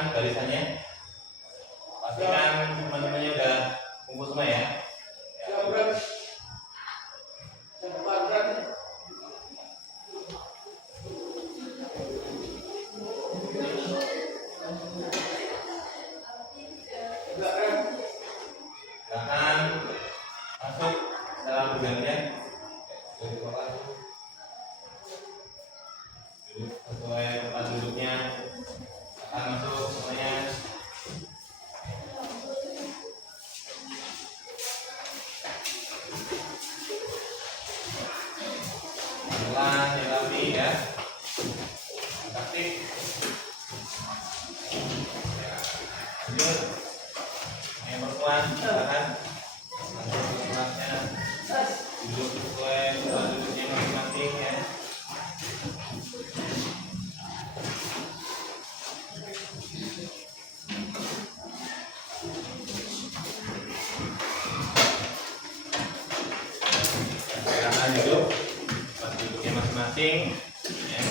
rapikan barisannya. Pastikan teman-temannya udah kumpul semua ya. Silakan masuk secara bergantian. Duduk sesuai tempat duduknya. Akan masuk semuanya. Pelan, yang rapi ya. Aktif. Lanjut. Yang perempuan, silakan. Masuk ke kelasnya. Duduk sesuai tempat duduknya masing-masing ya. Silakan duduk tempat duduknya masing-masing ya.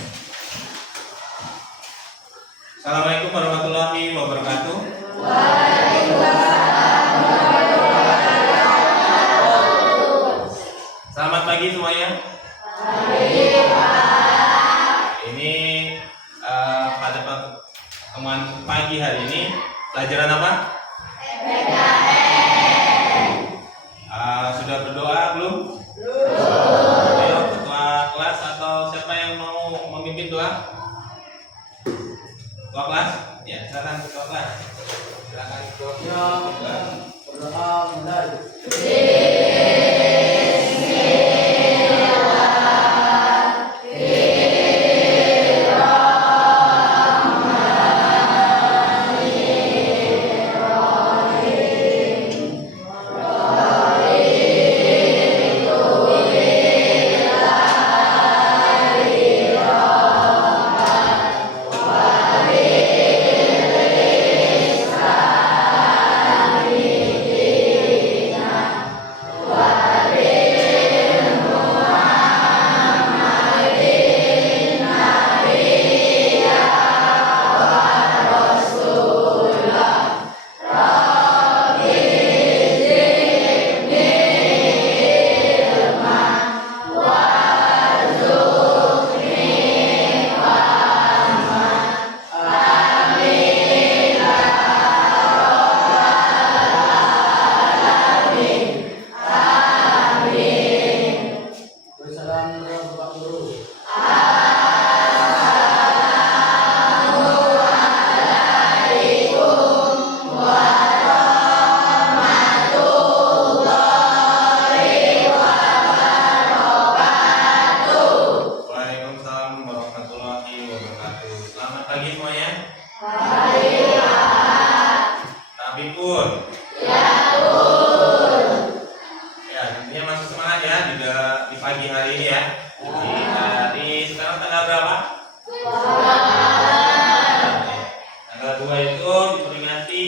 Assalamualaikum warahmatullahi wabarakatuh. Selamat pagi semuanya. Ini pada pertemuan pagi hari ini pelajaran apa? Sudah berdoa belum? Ayo, ketua kelas atau siapa yang mau memimpin doa? Ketua kelas? Ya, silakan ketua kelas. Silakan ketua kelas. Berdoa mulai. Salam Bapak Guru. Waalaikumsalam warahmatullahi wabarakatuh. Selamat pagi semuanya. Tapi pun. Ya, tentunya masih semangat ya di pagi hari ini ya. Di hari sekarang tanggal berapa? Tanggal 2 itu diperingati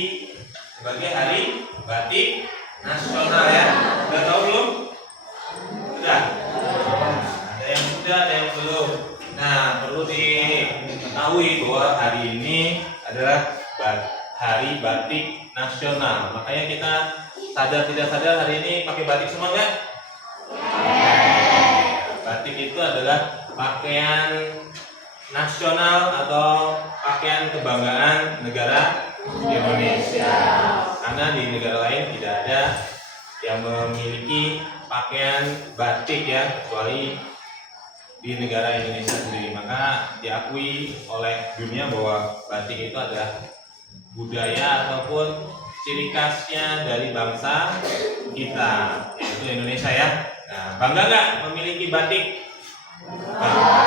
sebagai Hari Batik Nasional ya. Sudah tahu belum? Sudah. Ada yang sudah, ada yang belum. Nah, perlu diketahui bahwa hari ini adalah Hari Batik Nasional. Makanya kita sadar tidak sadar hari ini pakai batik semua nggak? Batik itu adalah pakaian nasional atau pakaian kebanggaan negara Indonesia. Karena di negara lain tidak ada yang memiliki pakaian batik ya, kecuali di negara Indonesia sendiri. Maka diakui oleh dunia bahwa batik itu adalah budaya ataupun ciri khasnya dari bangsa kita, yaitu Indonesia ya. Nah, bangga nggak memiliki batik? Bangga.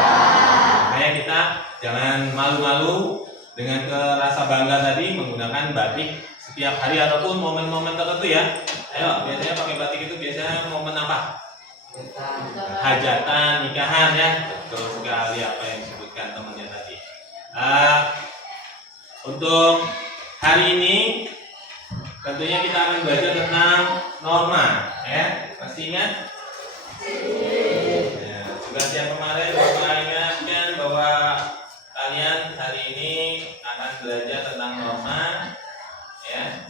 Makanya kita jangan malu-malu dengan rasa bangga tadi menggunakan batik setiap hari ataupun momen-momen tertentu ya. Ayo, biasanya pakai batik itu biasanya momen apa? Hajatan, nikahan ya. Betul sekali apa yang disebutkan temannya tadi. Untuk hari ini tentunya kita akan belajar tentang norma ya. Masih ingat? Ya, tugas yang kemarin Bapak ingatkan bahwa kalian hari ini ini akan belajar tentang norma, ya.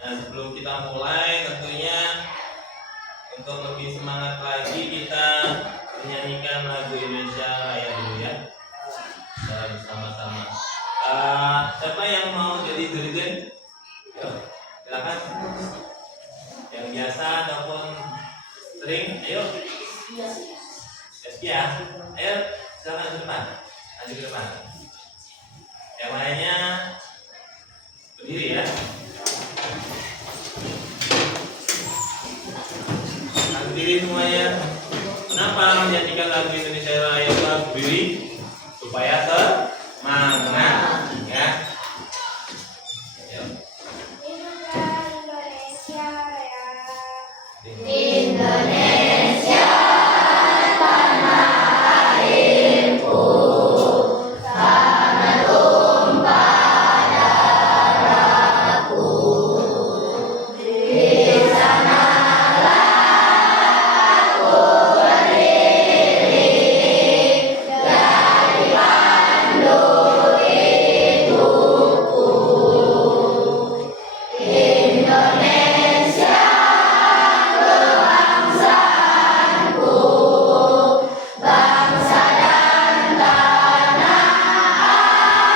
Nah, sebelum kita mulai, tentunya untuk lebih semangat lagi kita menyanyikan lagu Indonesia Raya dulu ya, secara bersama-sama. Siapa yang mau jadi dirigen? Yuk, silakan. Yang biasa ataupun sering, ayo. Ya, ayo silakan ke depan, maju ke depan. Yang lainnya berdiri ya. Berdiri semuanya. Kenapa menyanyikan lagu Indonesia Raya itu harus berdiri? Supaya semangat, ya. Indonesia Raya. Indonesia tanah airku, tanah tumpah darahku. Di sanalah aku berdiri, dari pandu hidupku. Indonesia kebangsaanku, bangsa dan tanah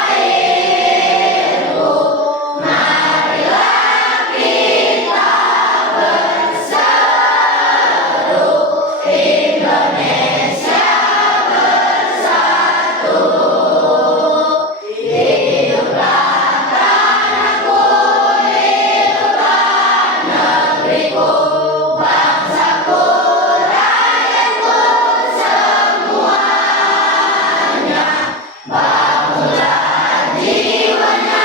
airku. Marilah kita berseru, Indonesia bersatu. Hiduplah tanahku, hiduplah negeriku, bangsaku, rakyatku semuanya. Bangunlah jiwanya,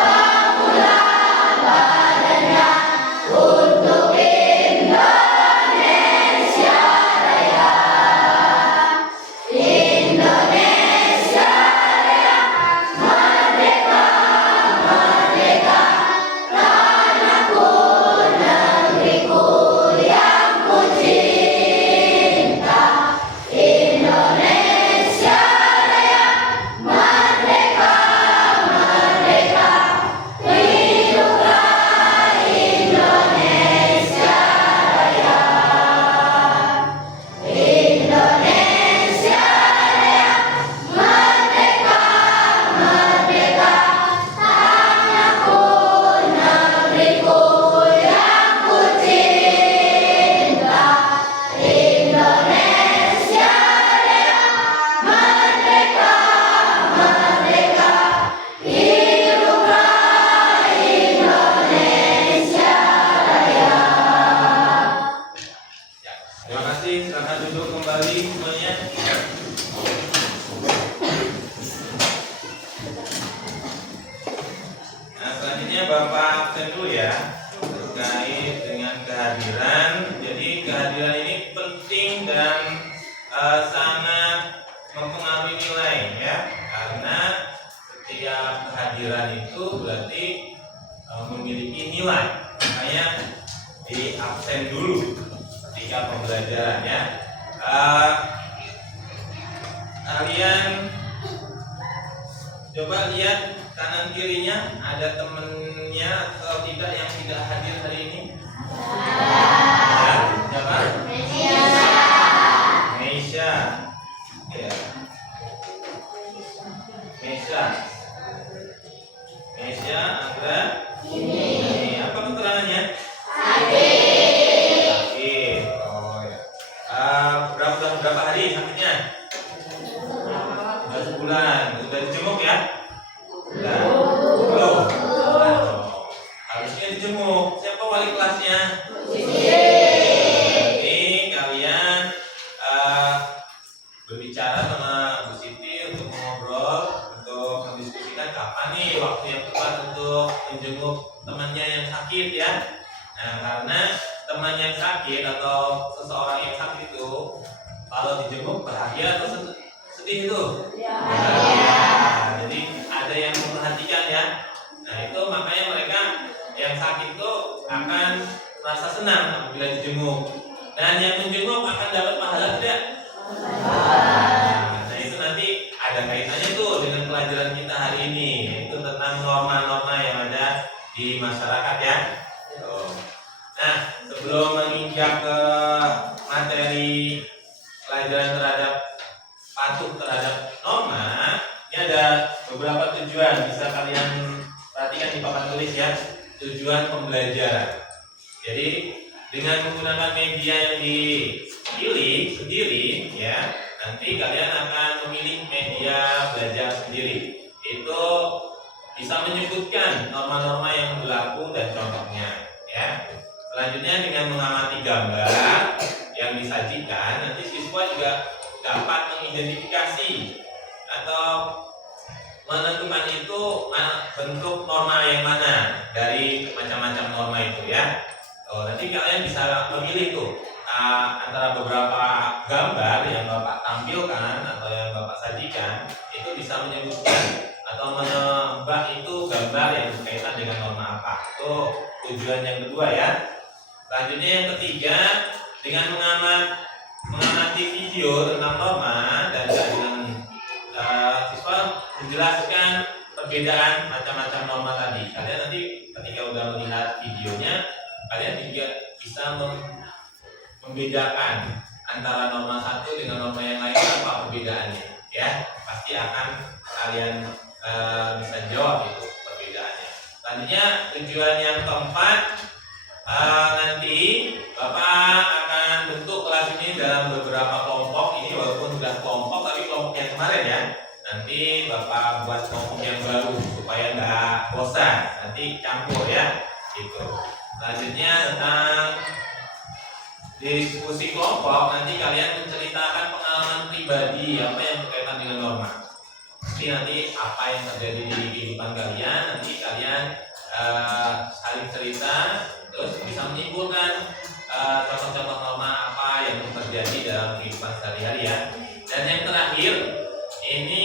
bangunlah badannya untuk Indonesia Raya. Indonesia Raya, merdeka, merdeka, tanahku, negeriku yang ku cinta. Indonesia Raya, merdeka, merdeka, hiduplah Indonesia Raya. Indonesia Raya, merdeka, merdeka, tanahku, negeriku yang ku cinta. Indonesia Raya, merdeka, merdeka, hiduplah Indonesia Raya. Ya, terima kasih. Silakan duduk kembali semuanya. Nah, selanjutnya Bapak absen dulu ya, terkait dengan kehadiran. Jadi kehadiran ini penting dan sangat mempengaruhi nilai ya, karena setiap kehadiran itu berarti memiliki nilai. Makanya di absen dulu ketika pembelajaran ya. Kalian coba lihat kanan kirinya, ada temennya atau tidak yang tidak hadir hari ini? Ya, siapa? Meisha. Ya. Meisha. Meisha, Andra. Ini apa keterangannya? Sakit. Oh ya. Berapa hari sakitnya? Udah sebulan. Udah dijenguk ya? Udah. Belum. Harusnya dijenguk. Siapa wali kelasnya? Jadi kalian berbicara sama Bu Siti untuk ngobrol, untuk mendiskusikan kapan nih waktu yang tepat untuk menjenguk temannya yang sakit ya. Nah, karena teman yang sakit atau seseorang yang sakit itu kalau dijenguk bahagia atau sedih itu? Bahagia. Jadi ada yang memperhatikan ya. Nah, itu makanya mereka yang sakit itu akan merasa senang apabila dijenguk. Dan yang menjenguk akan dapat pahala tidak? Nah, itu nanti ada kaitannya tuh dengan pelajaran kita hari ini, yaitu tentang norma-norma yang ada di masyarakat ya. Tuh. Nah, sebelum menginjak ke materi pelajaran terhadap patuh terhadap norma, ini ada beberapa tujuan, bisa kalian perhatikan di papan tulis ya. Tujuan pembelajaran. Jadi dengan menggunakan media yang dipilih sendiri ya, nanti kalian akan memilih media belajar sendiri. Itu bisa menyebutkan norma-norma yang berlaku dan contohnya ya. Selanjutnya dengan mengamati gambar yang disajikan, nanti siswa juga dapat mengidentifikasi atau menentukan itu bentuk norma yang mana dari macam-macam norma itu ya. Nanti kalian bisa memilih tuh antara beberapa gambar yang Bapak tampilkan atau yang Bapak sajikan, itu bisa menyebutkan atau menebak itu gambar yang berkaitan dengan norma apa. Itu tujuan yang kedua ya. Selanjutnya yang ketiga, dengan mengamati video tentang norma dan dengan siswa menjelaskan perbedaan macam-macam norma tadi. Kalian nanti ketika udah melihat videonya, kalian juga bisa membedakan antara norma satu dengan norma yang lain, apa perbedaannya ya. Pasti akan kalian bisa jawab itu perbedaannya. Selanjutnya tujuan yang keempat, nanti Bapak akan bentuk kelas ini dalam beberapa kelompok. Ini walaupun sudah kelompok tapi kelompok yang kemarin ya. Nanti Bapak buat kelompok yang baru supaya nggak bosan. Nanti campur ya, gitu. Selanjutnya tentang diskusi kelompok, nanti kalian menceritakan pengalaman pribadi apa yang berkaitan dengan norma. Nanti apa yang terjadi di kehidupan kalian, nanti kalian saling cerita, terus bisa menyimpulkan contoh-contoh norma apa yang terjadi dalam kehidupan sehari-hari ya. Dan yang terakhir, ini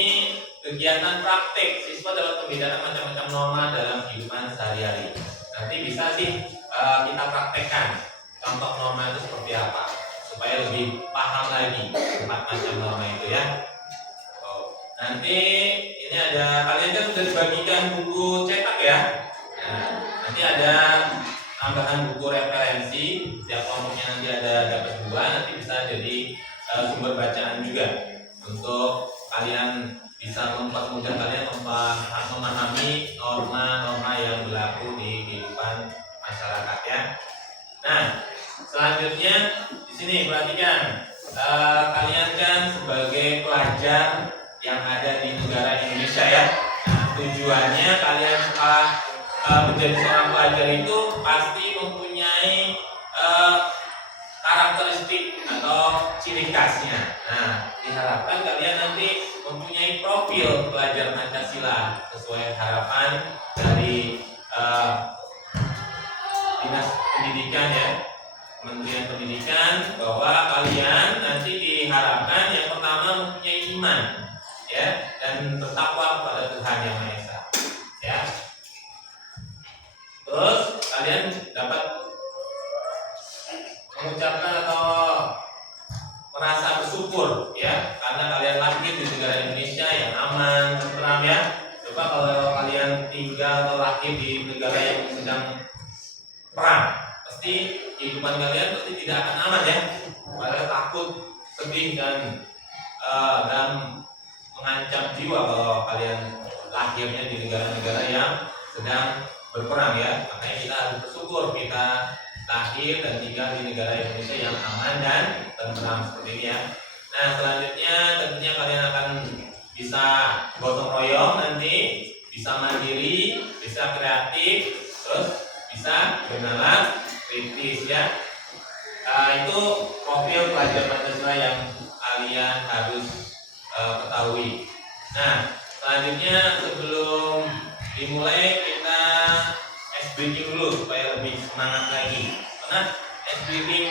kegiatan praktek. Siswa dapat membedakan macam-macam norma dalam kehidupan sehari-hari. Nanti bisa sih kita praktekkan contoh norma itu seperti apa supaya lebih paham lagi 4 macam norma itu ya. Nanti ini ada, kalian kan sudah dibagikan buku cetak ya. Nah, nanti ada tambahan buku referensi. Setiap kelompoknya nanti ada dapat 2, nanti bisa jadi sumber bacaan juga untuk kalian bisa mempermudah kalian memahami norma-norma yang berlaku di kehidupan masyarakat ya. Nah, selanjutnya di sini perhatikan, kalian kan sebagai pelajar yang ada di negara Indonesia ya. Nah, tujuannya kalian setelah menjadi seorang pelajar itu pasti mempunyai karakteristik atau ciri khasnya. Nah, diharapkan kalian nanti mempunyai profil pelajar Pancasila sesuai harapan dari Dinas Pendidikan ya, Kementerian Pendidikan, bahwa kalian nanti diharapkan yang pertama mempunyai iman ya dan bertakwa kepada Tuhan Yang Maha Esa ya. Terus kalian dapat mengucapkan atau merasa bersyukur ya karena kalian lahir di negara Indonesia yang aman, tentram ya. Coba kalau kalian tinggal atau lahir di negara yang sedang perang, pasti kehidupan kalian pasti tidak akan aman ya. Kalian takut, sedih dan mengancam jiwa kalau kalian lahirnya di negara-negara yang sedang berperang ya. Makanya kita harus bersyukur kita lahir dan tinggal di negara Indonesia yang aman dan tentram seperti ini ya. Nah, selanjutnya tentunya kalian akan bisa gotong royong nanti, bisa mandiri, bisa kreatif, terus bisa bernalar kritis ya. Itu profil pelajar Pancasila yang kalian harus ketahui. Nah, selanjutnya sebelum dimulai kita ice breaking dulu supaya lebih semangat lagi. Pernah ice breaking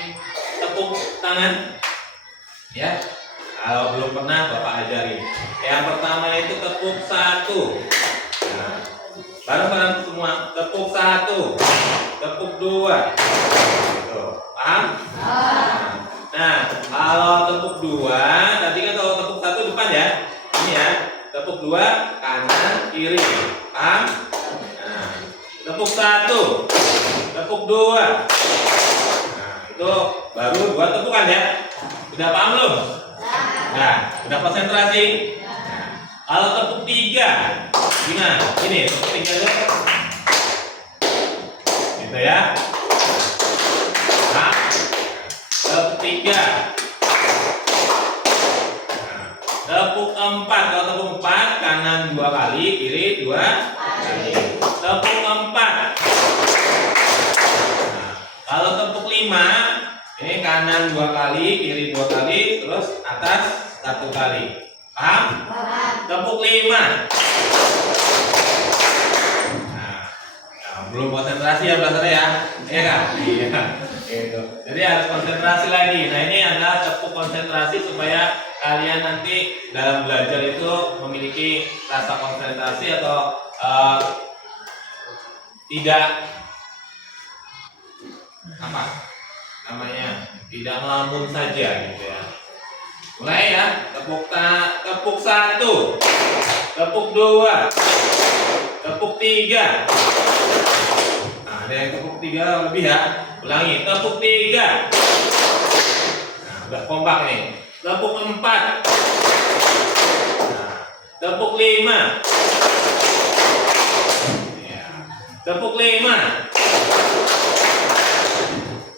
tepuk tangan? Ya. Kalau belum pernah Bapak ajarin. Yang pertama itu tepuk 1. Nah, bareng-bareng semua. Tepuk 1, tepuk 2. Tuh, paham? Nah, kalau tepuk 2, tadi kan kalau tepuk 1 depan ya. Ini ya. Tepuk 2 kanan, kiri. Paham? Nah, tepuk 1, tepuk 2. Nah, itu baru 2 tepukan ya. Udah paham belum? Nah, udah konsentrasi. Nah, kalau tepuk 3, gimana? Ini tepuk 3 dulu. Gitu ya. Nah, tepuk 3. Tepuk 4, kalau tepuk 4 kanan 2 kali, kiri 2 kali. Tepuk 4. Nah, kalau tepuk 5, ini kanan 2 kali, kiri 2 kali, terus atas 1 kali. Paham? Tepuk 5. Nah, belum konsentrasi ya belajarnya ya. Iya kan? Iya. Gitu. Jadi harus konsentrasi lagi. Nah, ini adalah tepuk konsentrasi supaya kalian nanti dalam belajar itu memiliki rasa konsentrasi atau tidak apa namanya, tidak melamun saja gitu ya. Mulai ya, tepuk 1, tepuk 2, tepuk 3. Nah, ada yang tepuk 3 lebih ya. Ulangi, tepuk 3. Nah, udah kompak nih. Tepuk 4. Nah, tepuk 5. Ya. Tepuk 5.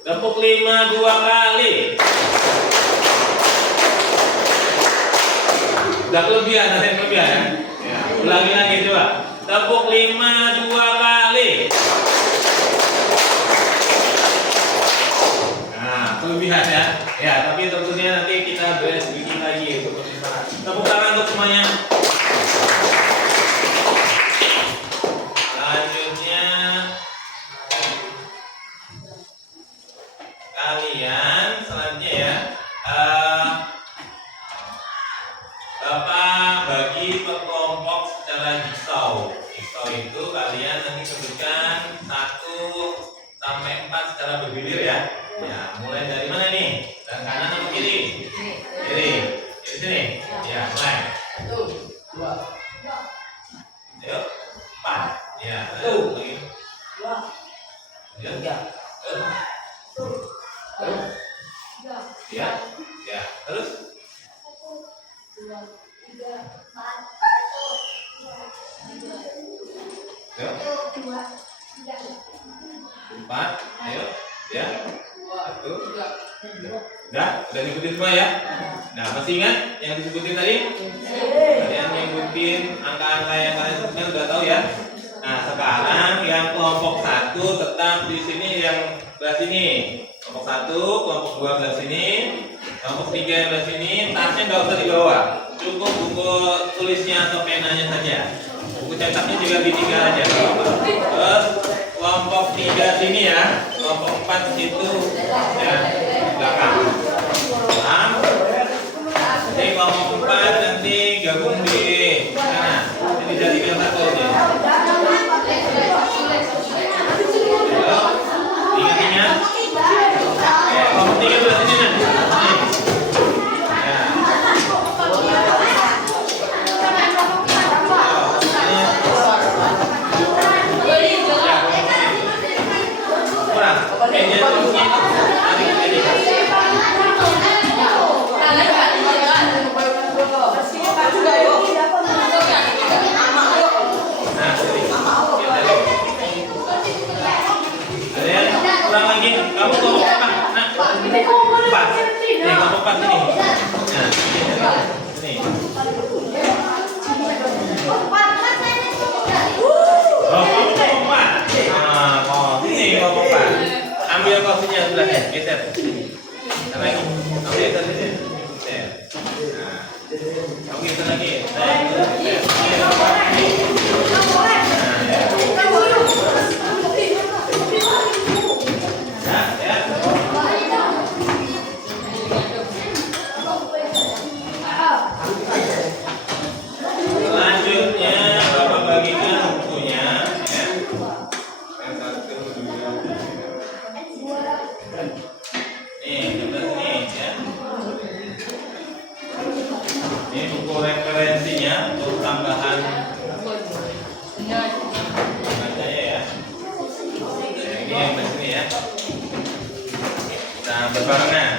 Tepuk 5 2 kali. Udah kelebihan, ada yang kelebihan ya. Ya, ulangi lagi coba. Tepuk 5 2 kali. Nah, kelebihan ya. Ya, tapi tentunya nanti kita beres bikin lagi untuk persimpangan. Tepuk tangan untuk semuanya. Selanjutnya kalian selanjutnya ya. Bapak bagi per kelompok secara jigsaw. Jigsaw itu kalian nanti sebutkan 1 sampai 4 secara bergilir ya. Ya, mulai dari mana nih? Dan kanan atau kiri? Kiri. Kiri sini. Ya, mulai. 1, 2, Ayo. 4. Ya, ayo lagi. 2, Ya. 3, Ya. Ya, terus. Ayo. 4. Ayo. Ya. 1. Udah ngikutin semua ya. Nah, masih ingat yang disebutin tadi? Kalian ngikutin angka-angka yang kalian sebutkan udah tahu ya. Nah, sekarang yang kelompok 1 tetap di sini yang belah sini. Kelompok 1, kelompok 2 belah sini, kelompok 3 yang belah sini. Tasnya nggak usah dibawa, cukup buku tulisnya atau penanya saja. Buku cetaknya juga B3 aja. Terus kelompok 3 sini ya, kelompok 4 situ ya, belakang. Paham? Jadi kelompok 4 nanti gabung di sana. Jadi jadikan satu aja. Ayo, ingat-ingat. Kelompok 3 belah sini nih. Kurang lagi, kamu kelompok apa? Nah, 4. Nih, kelompok 4 ini. Nah, sini. Oh, kelompok 4. Nah, sini kelompok 4. Ambil kursinya sebelahnya, geser. Lagi, ambil geser sini. Nah, kamu geser lagi. Selanjutnya Bapak bagikan bukunya ya. Yang 1, 2, 3. Nih, sebelah sini ya. Ini buku referensinya. barengan.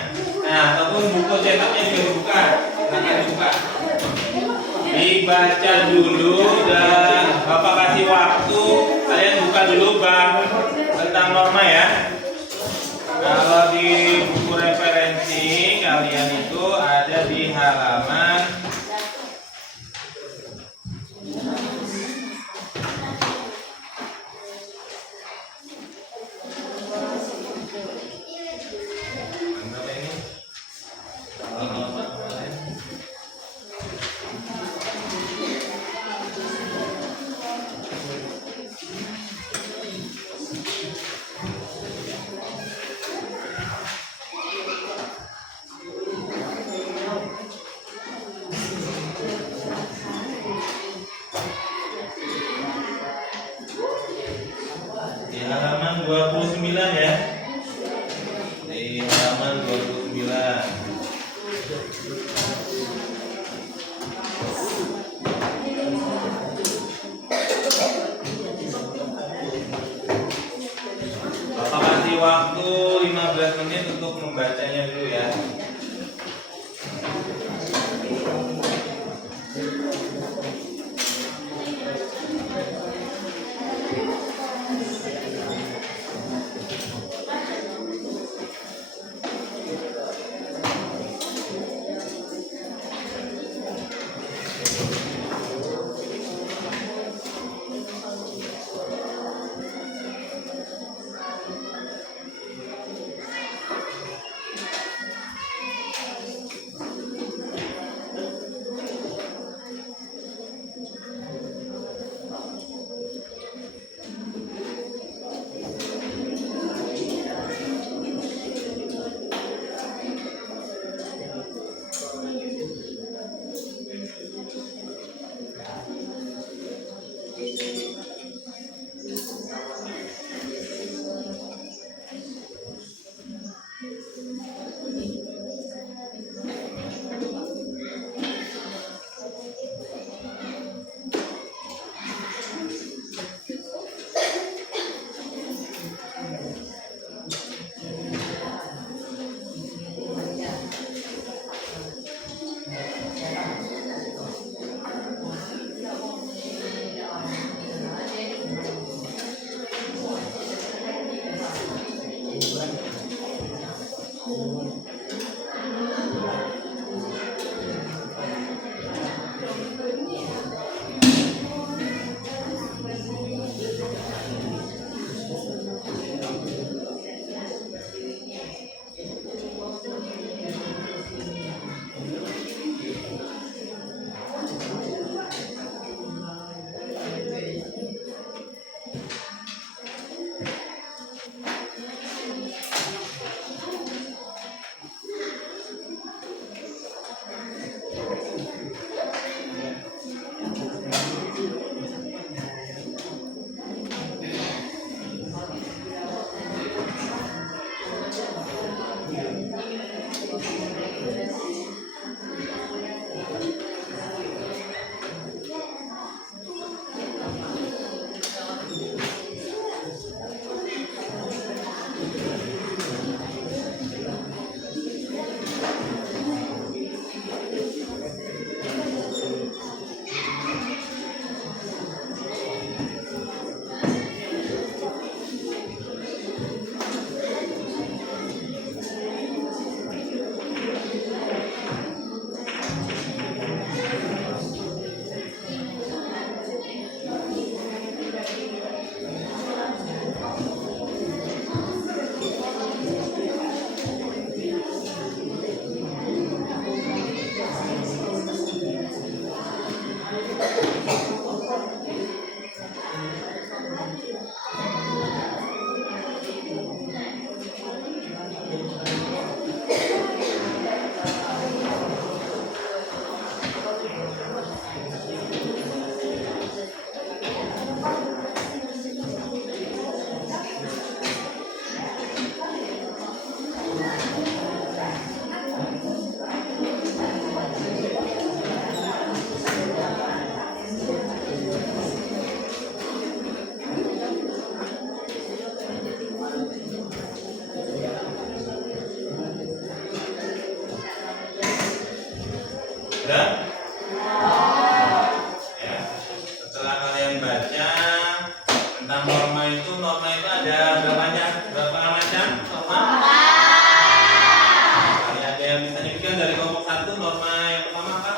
Nah, ataupun buku cetaknya juga dibuka. Silakan dibuka. Dibaca dulu dan Bapak kasih waktu. Kalian buka dulu bab tentang norma ya. Kalau di buku referensi kalian itu ada di halaman berapa ini? Kalau norma kemarin. Di halaman 29 ya. Di halaman 29. Bapak kasih waktu 15 menit untuk membacanya dulu ya. baca tentang norma itu ada berapa macam norma? Ada yang bisa nyebutkan dari kelompok 1 norma yang pertama apa?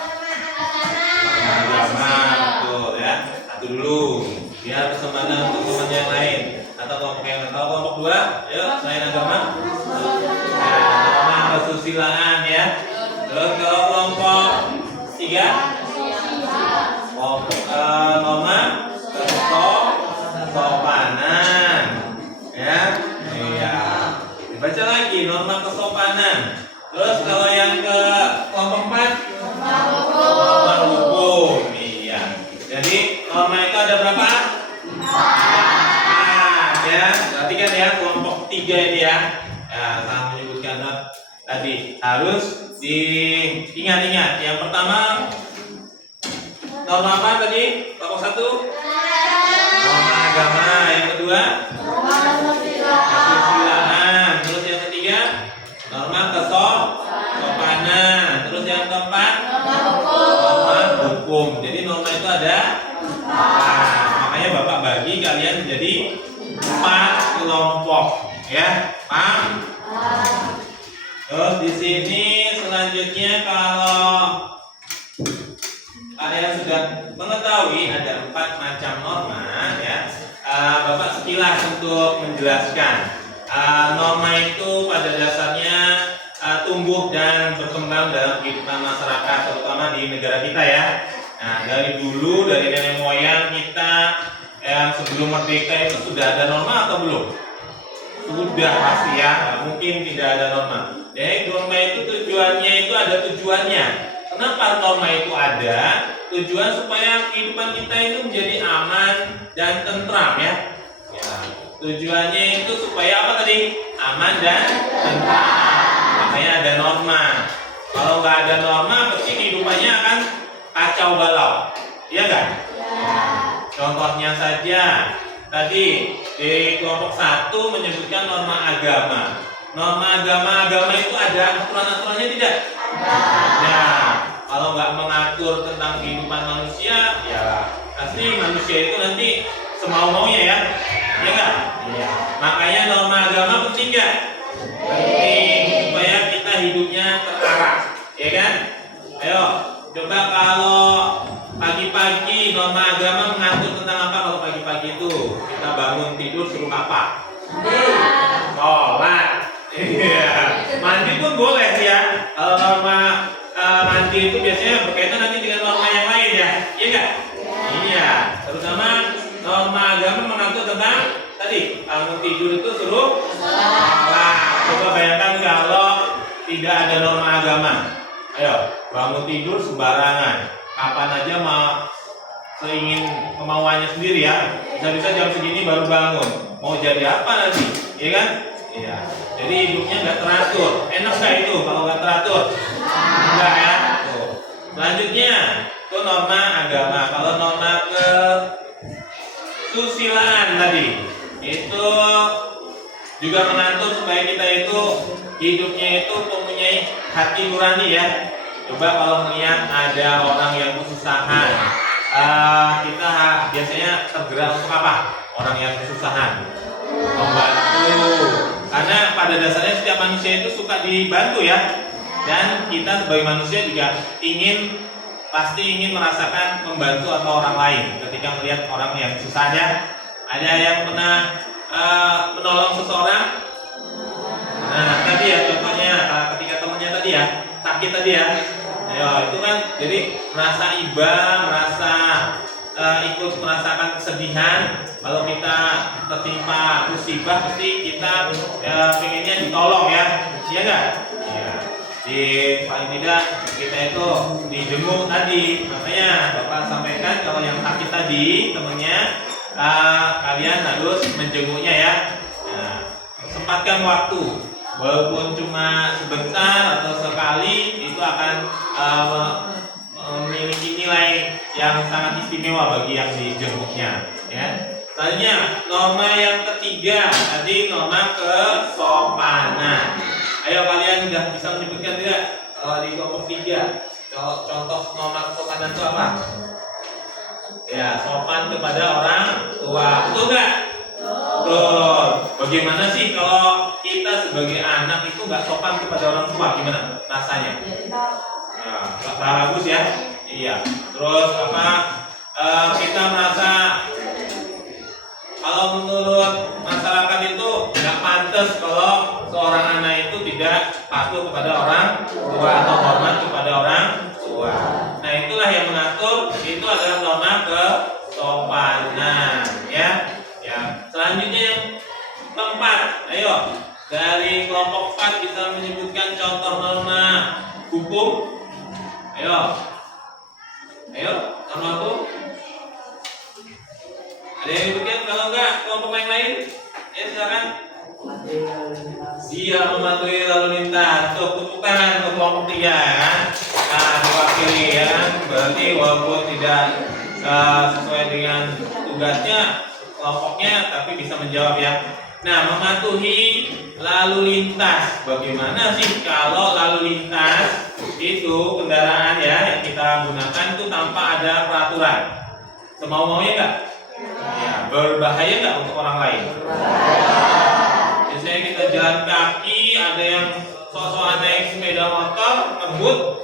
Agama, betul ya. Satu dulu, biar kesempatan untuk teman yang lain atau kelompok yang lain. Kalau kelompok 2, ayo selain agama, ya, norma kesusilaan ya. Terus kalau kelompok 3, norma kesopanan ya. Iya. Dibaca lagi norma kesopanan. Terus kalau yang ke kelompok 4, norma hukum. Iya. Jadi norma itu ada berapa? 4 ya. Perhatikan ya kelompok 3 ini ya. Ya, saya menyebutkan tadi harus diingat-ingat. Yang pertama norma apa tadi? Kelompok 1? Norma agama. Yang kedua? Kesusilaan. Terus yang ketiga? Norma kesopanan. Terus yang keempat? Norma hukum. Jadi norma itu ada 4. Makanya Bapak bagi kalian menjadi 4 kelompok. Ya, paham? Terus di sini selanjutnya kalau kalian sudah mengetahui ada 4 macam norma ya, Bapak sekilas untuk menjelaskan. Norma itu pada dasarnya tumbuh dan berkembang dalam kehidupan masyarakat, terutama di negara kita ya. Nah, dari dulu, dari nenek moyang kita yang sebelum merdeka itu sudah ada norma atau belum? Sudah pasti ya, nggak mungkin tidak ada norma. Jadi norma itu tujuannya itu ada tujuannya. Kenapa norma itu ada? Tujuan supaya kehidupan kita itu menjadi aman dan tentram ya. Tujuannya itu supaya apa tadi? Aman dan tentram. Makanya ada norma. Kalau nggak ada norma, pasti kehidupannya akan kacau balau. Iya nggak? Contohnya saja. Tadi di kelompok 1 menyebutkan norma agama. Norma agama itu ada aturan-aturannya tidak? Ada. Kalau nggak mengatur tentang kehidupan manusia, ya pasti manusia itu nanti semau-maunya ya. Iya nggak? Iya. Makanya norma agama penting nggak? Penting supaya kita hidupnya terarah, ya kan? Ayo, coba kalau pagi-pagi norma agama mengatur tentang apa? Kalau pagi-pagi itu kita bangun tidur suruh apa? Sholat. Iya. Mandi pun boleh ya. Kalau norma mandi itu biasanya berkaitan nanti dengan norma yang lain ya. Iya nggak? Iya. Terutama norma agama mengatur tentang tadi bangun tidur itu suruh sholat. Coba bayangkan kalau tidak ada norma agama. Ayo, bangun tidur sembarangan. Kapan aja mau seingin kemauannya sendiri ya. Bisa-bisa jam segini baru bangun. Mau jadi apa nanti? Iya kan? Iya. Jadi hidupnya nggak teratur. Enak nggak itu kalau nggak teratur? Enggak ya. Tuh. Selanjutnya itu norma agama. Kalau norma kesusilaan tadi itu juga mengatur supaya kita itu hidupnya itu mempunyai hati nurani ya. Coba kalau melihat ada orang yang kesusahan, kita biasanya tergerak untuk apa? Orang yang kesusahan membantu. Karena pada dasarnya setiap manusia itu suka dibantu ya. Dan kita sebagai manusia juga pasti ingin merasakan membantu atau orang lain ketika melihat orang yang susah ya. Ada yang pernah menolong seseorang? Nah tadi ya contohnya ketika temannya tadi ya sakit tadi ya. Ya itu kan jadi merasa iba, merasa ikut merasakan kesedihan. Kalau kita tertimpa musibah pasti kita pengennya ditolong ya. Iya nggak? Iya. Di paling tidak kita itu dijenguk tadi. Makanya Bapak sampaikan kalau yang sakit tadi temennya kalian harus menjenguknya ya. Nah, sempatkan waktu, walaupun cuma sebentar atau sekali, itu akan memiliki nilai yang sangat istimewa bagi yang dijenguknya. Ya. Selanjutnya norma yang ketiga tadi norma kesopanan. Ayo kalian sudah bisa menyebutkan tidak di kelompok 3 contoh norma kesopanan itu apa? Ya, sopan kepada orang tua. Betul nggak? Betul. Bagaimana sih kalau kita sebagai anak itu nggak sopan kepada orang tua? Gimana rasanya? Nah, bagus ya. Iya. Terus apa? Kita merasa kalau menurut masyarakat itu nggak pantas kalau seorang anak itu tidak patuh kepada orang tua atau hormat kepada orang tua. Nah, itulah yang mengatur, itu adalah norma kesopanan, ya. Ya. Selanjutnya yang keempat, ayo dari kelompok 4 bisa menyebutkan contoh norma hukum. Ayo, norma hukum. Ada yang menyebutkan? Kalau enggak, kelompok yang lain, ya silakan. Dia mematuhi lalu lintas. Tuh, tepuk tangan untuk kelompok 3 ya kan. Nah, diwakili ya kan. Berarti walaupun tidak sesuai dengan tugasnya kelompoknya, tapi bisa menjawab ya. Nah, mematuhi lalu lintas. Bagaimana sih kalau lalu lintas itu kendaraan ya yang kita gunakan itu tanpa ada peraturan? Semau-maunya enggak? Ya, berbahaya nggak untuk orang lain? Biasanya kita jalan kaki, ada yang sok-sokan naik sepeda motor, ngebut,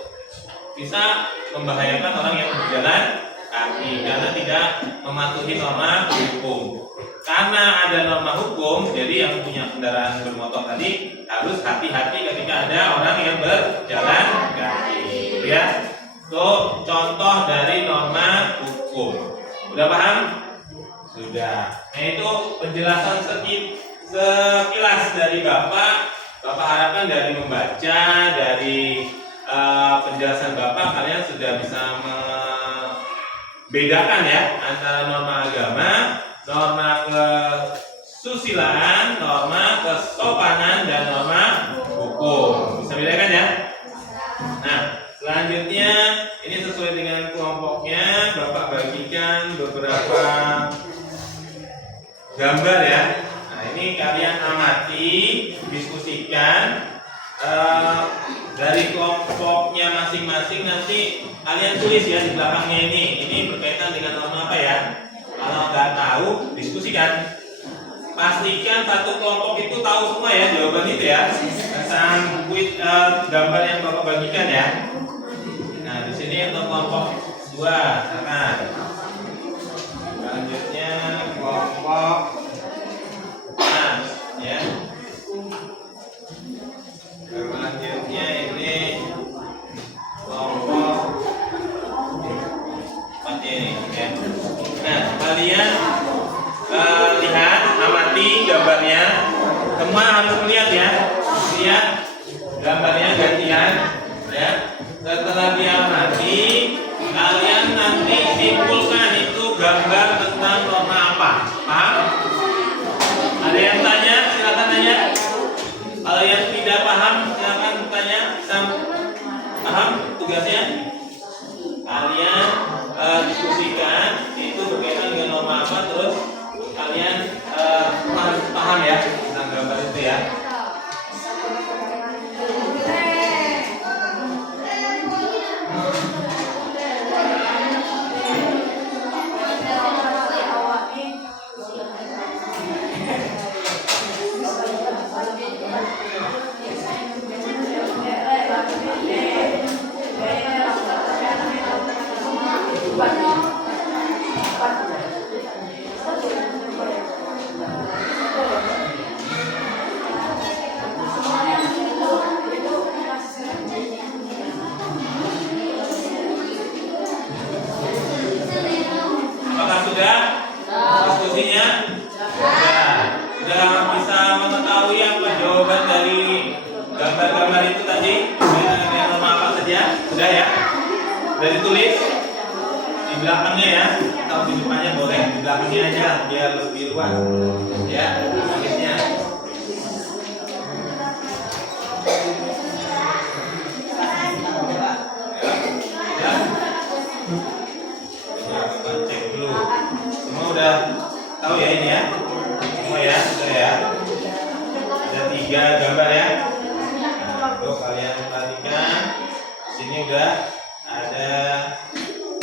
bisa membahayakan orang yang berjalan kaki karena tidak mematuhi norma hukum. Karena ada norma hukum, jadi yang punya kendaraan bermotor tadi harus hati-hati ketika ada orang yang berjalan kaki. Ya, itu contoh dari norma hukum. Udah paham? Sudah. Nah, itu penjelasan sekilas dari Bapak. Bapak harapkan dari membaca, dari penjelasan Bapak, kalian sudah bisa membedakan ya antara norma agama, norma kesusilaan, norma kesopanan, dan norma hukum. Bisa bedakan ya? Nah, selanjutnya ini sesuai dengan kelompoknya, Bapak bagikan beberapa gambar ya. Nah, ini kalian amati, diskusikan dari kelompoknya masing-masing. Nanti kalian tulis ya di belakangnya ini. Ini berkaitan dengan norma apa ya? Kalau nggak tahu, diskusikan. Pastikan satu kelompok itu tahu semua ya jawaban itu ya. Tentang gambar yang Bapak bagikan ya. Nah, di sini untuk kelompok 2, silakan. Selanjutnya kelompok ya. Selanjutnya ini kelompok 4 ini ya. Nah, kalian lihat, amati gambarnya. Semua harus melihat ya. Lihat gambarnya gantian ya. Setelah diamati, kalian nanti simpulkan itu gambar tentang norma apa. Paham? Ada yang tanya? Silakan tanya. Kalau yang tidak paham, silakan tanya. Paham tugasnya? Kalian diskusikan itu berkaitan dengan norma apa, terus kalian harus paham ya tentang gambar itu ya. Apakah sudah diskusinya? Sudah bisa mengetahui apa jawaban dari gambar-gambar itu tadi? Dengan norma apa saja? Sudah ya? Sudah ditulis? Di belakangnya ya, atau di depannya boleh, di belakangnya aja biar lebih luas ya tulisnya. Cek dulu. Semua udah tahu ya ini ya? Semua ya, sudah ya. Ada 3 gambar ya. Nah, tuh kalian perhatikan. Sini udah ada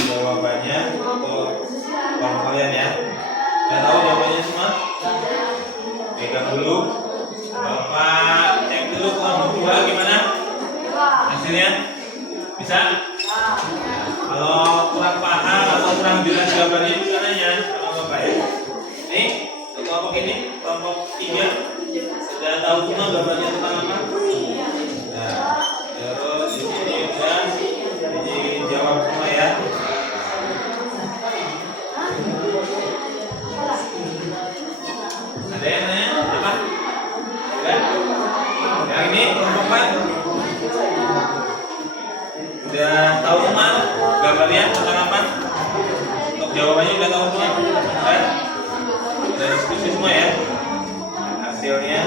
jawabannya untuk kalian ya. Udah tahu jawabannya semua? Pegang dulu. Bapak cek dulu kelompok 2 gimana? Hasilnya? Bisa? Kalau kurang paham atau kurang jelas jawabannya bisa nanya sama Bapak ya. Nih, kelompok ini, kelompok 3 sudah tahu semua gambarnya tentang apa? Nah, terus di sini udah dijawab semua ya. Ada yang nanya apa? Enggak? Yang ini kelompok 4 udah tahu semua gambarnya tentang apa? Untuk jawabannya udah tahu semua? Udah diskusi semua ya? Hasilnya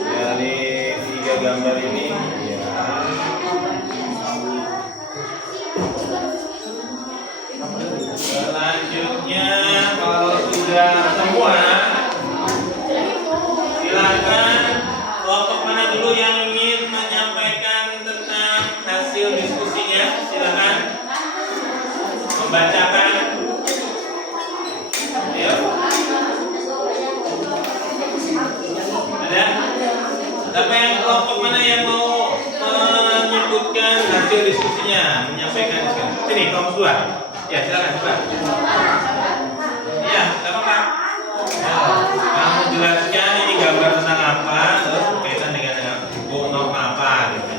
dari 3 gambar ini ya. Selanjutnya kalau sudah semua silakan kelompok mana dulu yang ingin menyampaikan tentang hasil diskusinya, silakan membacakan. Ayo. Ada? Siapa yang kelompok mana yang mau menyebutkan hasil diskusinya, menyampaikan diskusi? Sini, kelompok 2. Ya, silakan coba. Iya, enggak apa-apa. Ya, kamu jelaskan ini gambar tentang apa, terus berkaitan dengan buku norma apa gitu.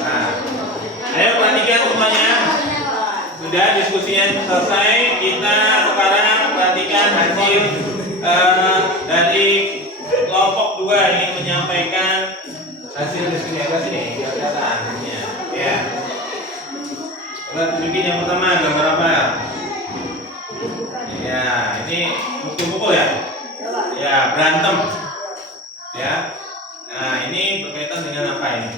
Nah, ayo perhatikan semuanya. Sudah diskusinya selesai, kita sekarang perhatikan hasil dari kelompok 2 ingin menyampaikan hasil diskusi apa sini? Kelihatan. Ya. Coba tunjukin yang pertama gambar apa? Ya, ini pukul-pukul ya? Ya, berantem. Ya. Nah, ini berkaitan dengan apa ini?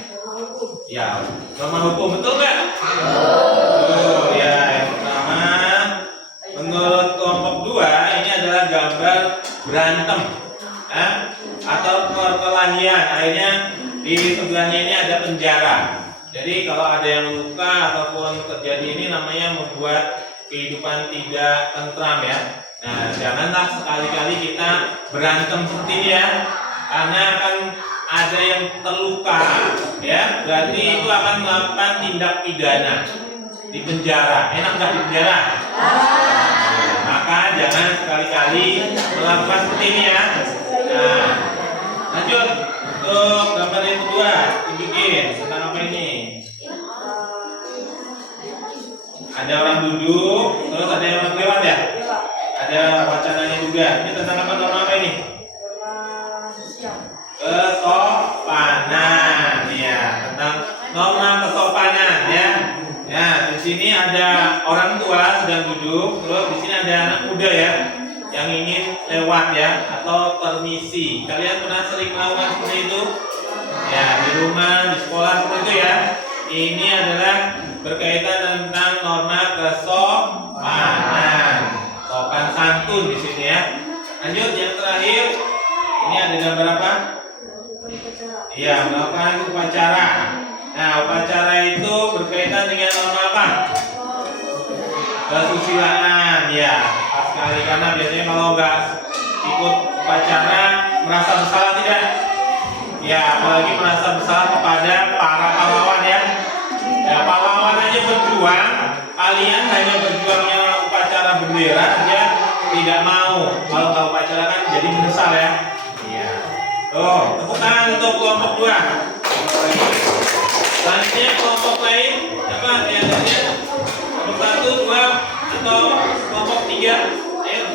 Ya, norma hukum, betul nggak? Betul. Ya, yang pertama menurut kelompok 2 ini adalah gambar berantem. Atau perkelahian. Akhirnya di sebelahnya ini ada penjara. Jadi kalau ada yang luka ataupun terjadi ini namanya membuat kehidupan tidak tentram ya. Nah, janganlah sekali-kali kita berantem seperti ini ya, karena akan ada yang terluka ya, berarti itu akan melakukan tindak pidana di penjara. Enak nggak di penjara? Maka jangan sekali-kali melakukan seperti ini ya. Nah, lanjut untuk gambar yang kedua, tunjukin tentang apa ini. Ada orang duduk, terus ada yang lewat ya. Ada wacananya juga. Ini tentang apa, norma apa ini? Kesopanan, ya, tentang norma kesopanan ya. Ya, di sini ada orang tua sedang duduk, terus di sini ada anak muda ya, yang ingin lewat ya, atau permisi. Kalian pernah sering melakukan seperti itu? Ya, di rumah, di sekolah seperti itu ya. Ini adalah berkaitan tentang norma kesopanan, sopan santun di sini ya. Lanjut yang terakhir, ini ada gambar apa? Iya, melakukan upacara. Nah, upacara itu berkaitan dengan norma apa? Kesusilaan, ya. Pas sekali, karena biasanya kalau nggak ikut upacara merasa bersalah tidak? Ya, apalagi merasa bersalah kepada para pahlawan ya. Ya, pahlawan aja berjuang, kalian hanya berjuangnya upacara bendera aja tidak mau. Kalau nggak upacara kan jadi menyesal ya. Iya. Tuh, tepuk tangan untuk kelompok 2. Selanjutnya kelompok lain, apa yang lainnya? Kelompok 1, 2, atau kelompok 3? Ayo.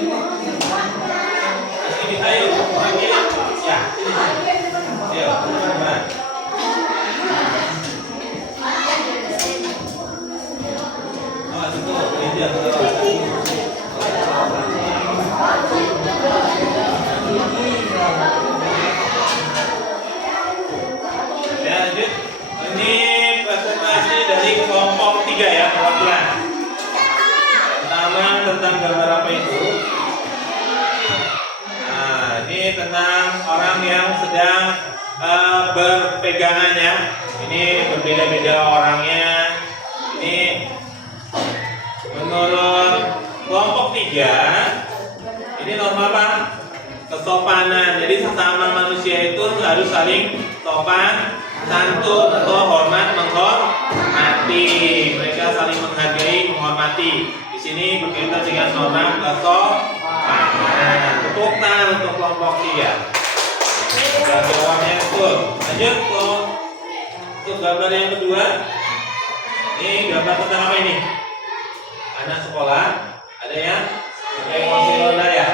Masih bisa yuk. Ya. Ayo, teman-teman. Oh, betul. Ini dia betul. Ya, lanjut. Ini presentasi dari kelompok 3 ya, perwakilan. Pertama tentang gambar apa itu? Nah, ini tentang orang yang sedang berpegangan ya. Ini berbeda-beda orangnya. Ini menurut ketiga, ini norma apa? Kesopanan. Jadi sesama manusia itu harus saling sopan, santun atau hormat menghormati. Mereka saling menghargai, menghormati. Di sini berkaitan dengan norma kesopanan. Tepuk tangan untuk kelompok 3. Jawabnya betul. Lanjut untuk gambar yang kedua. Ini gambar tentang apa ini? Anak sekolah. Ada yang emosi rendah ya?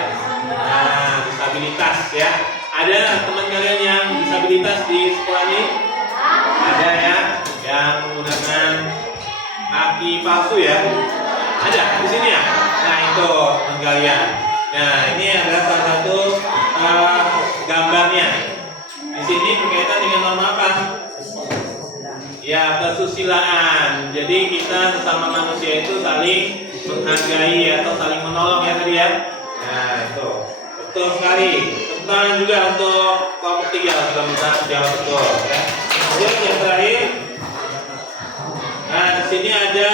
Nah, disabilitas ya. Ada teman kalian yang disabilitas di sekolah ini? Ada ya, yang menggunakan kaki palsu ya? Ada di sini ya? Nah itu teman kalian. Nah ini adalah salah satu gambarnya. Di sini berkaitan dengan norma apa? Ya, kesusilaan. Jadi kita sesama manusia itu saling menghargai atau saling menolong ya tadi ya. Nah itu betul sekali. Tepuk tangan juga untuk kelompok 3 sudah bisa jawab betul. Ya. Kemudian yang terakhir, nah di sini ada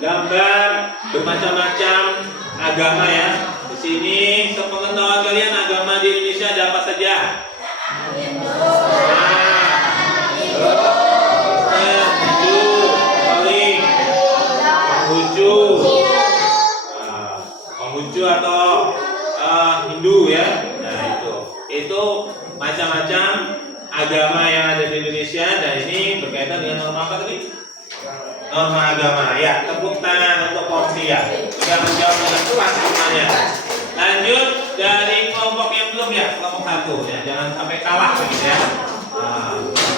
gambar bermacam-macam agama ya. Di sini sepengetahuan kalian agama di Indonesia ada apa saja? Konghucu atau Hindu ya. Nah itu macam-macam agama yang ada di Indonesia dan ini berkaitan dengan norma apa tadi? Norma agama ya. Tepuk tangan untuk kelompok 3 sudah menjawab dengan tepat semuanya. Lanjut dari kelompok yang belum ya, kelompok 1 ya, jangan sampai kalah gitu ya.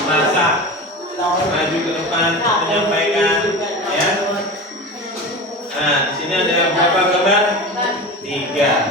Masa maju ke depan menyampaikan ya. Nah, di sini ada berapa gambar? 3.